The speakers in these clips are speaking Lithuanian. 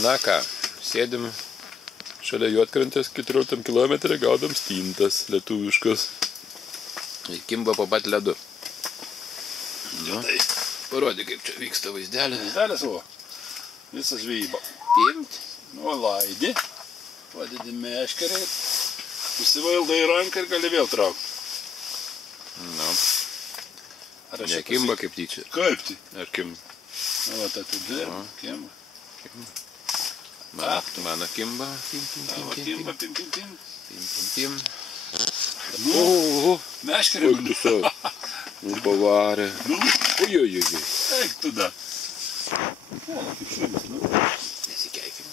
Na ką, sėdim šalia Juodkrantės 14 km, gaudom stintas lietuviškas. Ir kimba po pat ledu. Nu, tai parodė, kaip čia vyksta vaizdelė. Vaizdelis, o. Visą žvejybą. Imt. Nu, laidi. Padedi meškerį. Užsivaildai į ranką ir gali vėl traukti. Nu. Nekimba kaip tyčia. Kaip tai? Ar kimba? Nu, va, tai dirba. Kimba. Mano kimba. Kimba, pim. Pim. Nu, meškerį. Eik tu savo. Nu, pavarė. Ojojojoj. Eik tu da. O, kaip šunis, nu. Nesikeikim.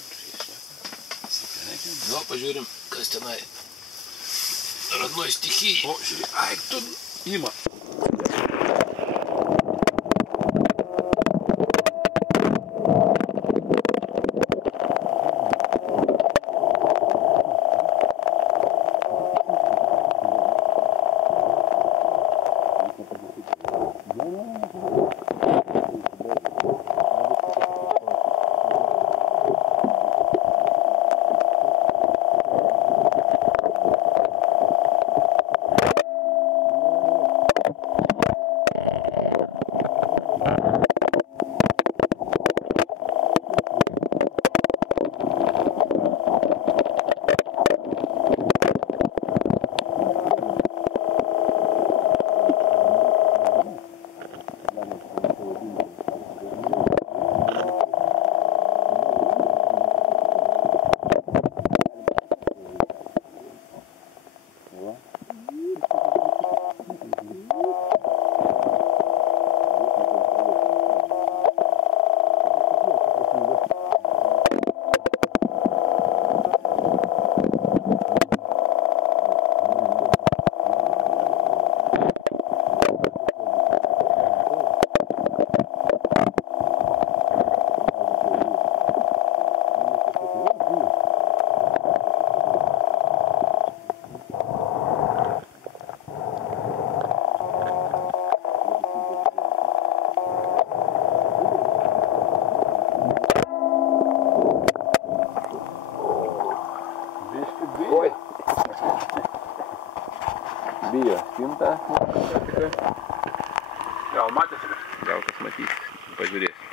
Nu, pažiūrim, kas tenai. Radnoj stichijai. O, žiūrėk. Eik tu. Ima. Bijo stintą. Gal matėsi? Gal kas matys. Pažiūrės.